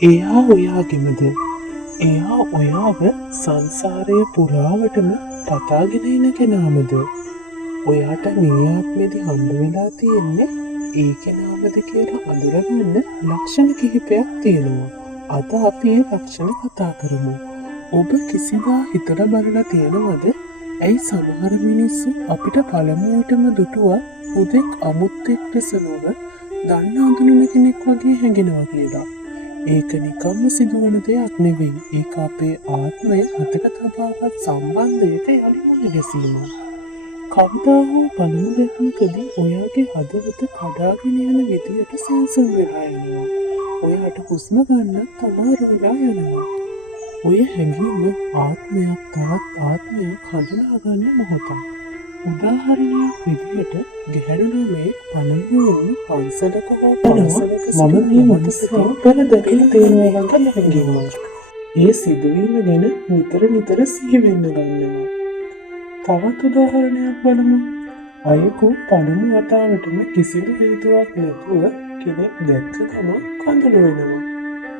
එයා ඔයාගෙමද? එයා ඔයාව සංසාරය පුරාවටම පතාගෙන එන කෙනාමද? ඔයාට මේ ආත්මෙදි හම්බ වෙලා තියෙන්නේ ඒ කෙනාමද කියලා අඳුරගන්න ලක්ෂණ කිහිපයක් තියෙනවා. අද අපි ඒ ලක්ෂණ කතා කරමු. ඔබ කිසිදා හිතලා බලලා තියෙනවද? ඇයි සමහර මිනිස්සු අපිට පළමුවටම දුටුවා හුදෙක් අමුත්තෙක් ලෙස නොව දන්න අඳුනන කෙනෙක් වගේ හැඟෙනවා කියලා. ඒක නිකම්ම සිදුවන දෙයක් නෙවෙයි. ඒක අපේ ආත්මය මතක තබාගත් සම්බන්ධයක යළි මුණ ගැසීම. කවදා හෝ පළමු දැක්මකදී ඔයාගේ හදවත කඩාගෙන යන විදියට සංසම් වෙලා යනවා. ඔයාට හුස්ම ගන්නත් අමාරු වෙලා යනවා. ඔය හැඟීම ආත්මයක් තවත් ආත්මයක් හඳුනාගන්න මොහොතක්. උදාහරණයක් විදිහට ගැහැණු ළමයෙක් පළමුවෙන්ම පන්සලක හෝ පන්සලක මම මේ මොහොතේ පෙරදැකලා තියෙනවා වගේ හැඟීමක්. ඒ සිදුවීම ගැන නිතර සිහි වෙන්න ගන්නවා. තවත් උදාහරණයක් බලමු. අයෙකු පළමු වතාවටම කිසිදු හේතුවක් නැතුව කෙනෙක් දැක්ක ගමන් කඳුළු වෙනවා.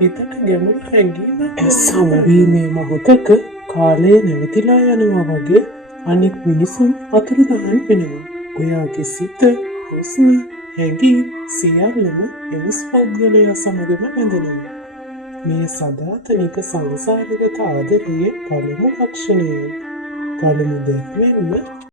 හිතට ගැඹුරු හැඟීමක් සමවීමේ මොහොතක කාලය නැවතිලා යනවා වගේ අනෙක් මිනිසුන් අතුරුදහන් වෙනවා. ඔයාගේ සිත, හුස්ම, හැඟීම් සියල්ලම එම පුද්ගලයා සමගම බැඳෙනවා. මේ සදාතනික සංසාරගත ආදරයේ පළමු ලක්ෂණය. පළමු දැක්මෙන්ම